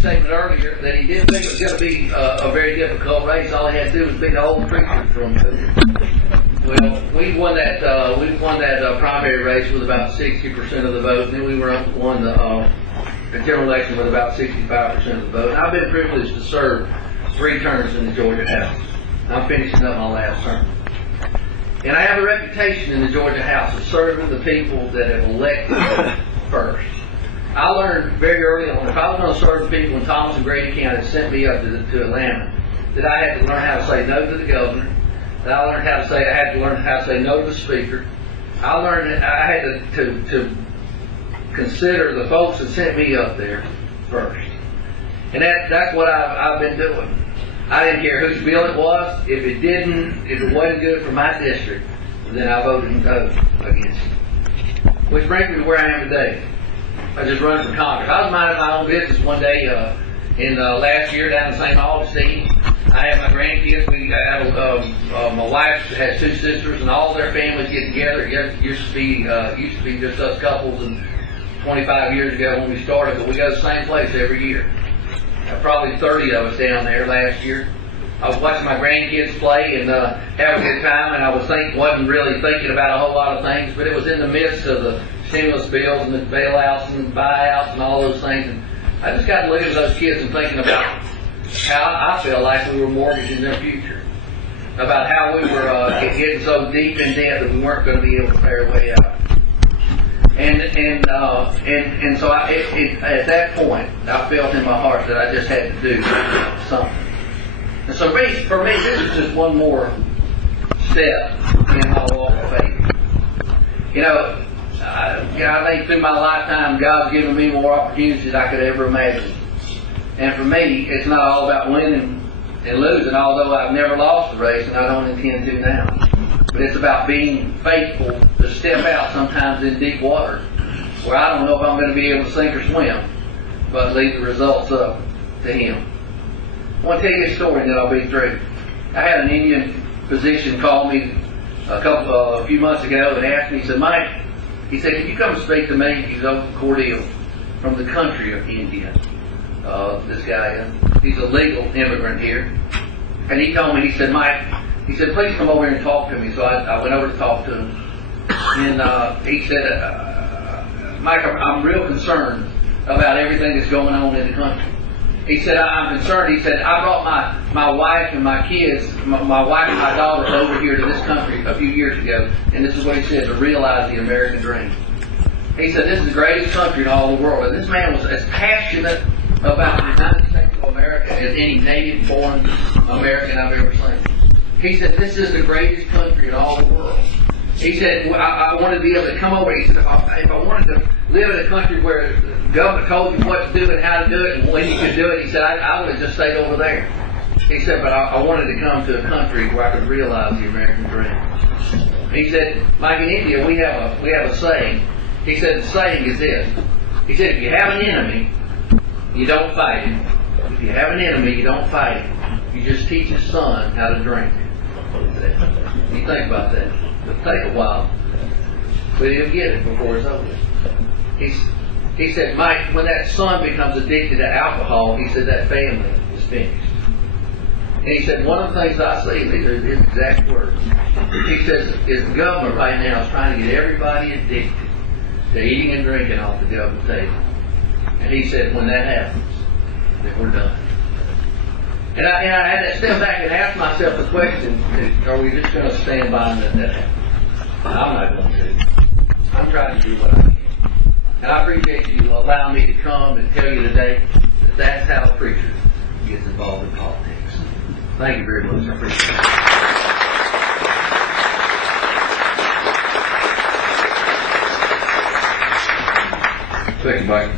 statement earlier that he didn't think it was going to be a very difficult race. All he had to do was be the old preacher from. Well, we won that primary race with about 60% of the vote, and then we won the general election with about 65% of the vote. And I've been privileged to serve 3 terms in the Georgia House. I'm finishing up my last term. And I have a reputation in the Georgia House of serving the people that have elected me first. I learned very early on, if I was going to serve the people in Thomas and Grady County that sent me up to Atlanta, that I had to learn how to say no to the governor, that I had to learn how to say no to the speaker. I learned that I had to consider the folks that sent me up there first. And that's what I've been doing. I didn't care whose bill it was. If it wasn't good for my district, then I voted no against it. Which brings me to where I am today. I just run for Congress. I was minding my own business one day in last year down in St. Augustine. I had my grandkids. My wife has 2 sisters, and all their families get together. It used to be just us couples, and 25 years ago when we started, but we go to the same place every year. Probably 30 of us down there last year. I was watching my grandkids play and having a good time, and I wasn't really thinking about a whole lot of things, but it was in the midst of the stimulus bills and the bailouts and buyouts and all those things, and I just got to looking at those kids and thinking about how I felt like we were mortgaging their future, about how we were getting so deep in debt that we weren't going to be able to pay our way out. And so at that point, I felt in my heart that I just had to do something. And so for me, this is just one more step in my walk of faith. I think through my lifetime, God's given me more opportunities than I could ever imagine. And for me, it's not all about winning and losing, although I've never lost a race and I don't intend to now. But it's about being faithful to step out sometimes in deep water where I don't know if I'm going to be able to sink or swim, but leave the results up to Him. I want to tell you a story and then I'll be through. I had an Indian physician call me a few months ago and asked me, he said, Mike, he said, can you come and speak to me? He's over Cordell from the country of India. This guy, he's a legal immigrant here. And he told me, he said, Mike, he said, please come over here and talk to me. So I went over to talk to him. And he said, Mike, I'm real concerned about everything that's going on in the country. He said, I'm concerned. He said, I brought my wife and my kids, my wife and my daughter over here to this country a few years ago. And this is what he said, to realize the American dream. He said, this is the greatest country in all the world. And this man was as passionate about the United States of America as any native-born American I've ever seen. He said, this is the greatest country in all the world. He said, I wanted to be able to come over. He said, if I wanted to live in a country where the government told you what to do and how to do it and when you could do it, he said, I would have just stayed over there. He said, but I wanted to come to a country where I could realize the American dream. He said, Mike, in India, we have a saying. He said, the saying is this. He said, if you have an enemy, you don't fight him. If you have an enemy, you don't fight him. You just teach his son how to drink. You think about that. It'll take a while, but he'll get it before it's over. He said, Mike, when that son becomes addicted to alcohol, he said that family is finished. And he said, one of the things I see, these are his exact words, he says, is the government right now is trying to get everybody addicted to eating and drinking off the government table. And he said, when that happens, then we're done. And I had to step back and ask myself the question, are we just going to stand by and let that happen? I'm not going to. I'm trying to do what I can. And I appreciate you allowing me to come and tell you today that that's how a preacher gets involved in politics. Thank you very much. I appreciate it. Thank you, Mike.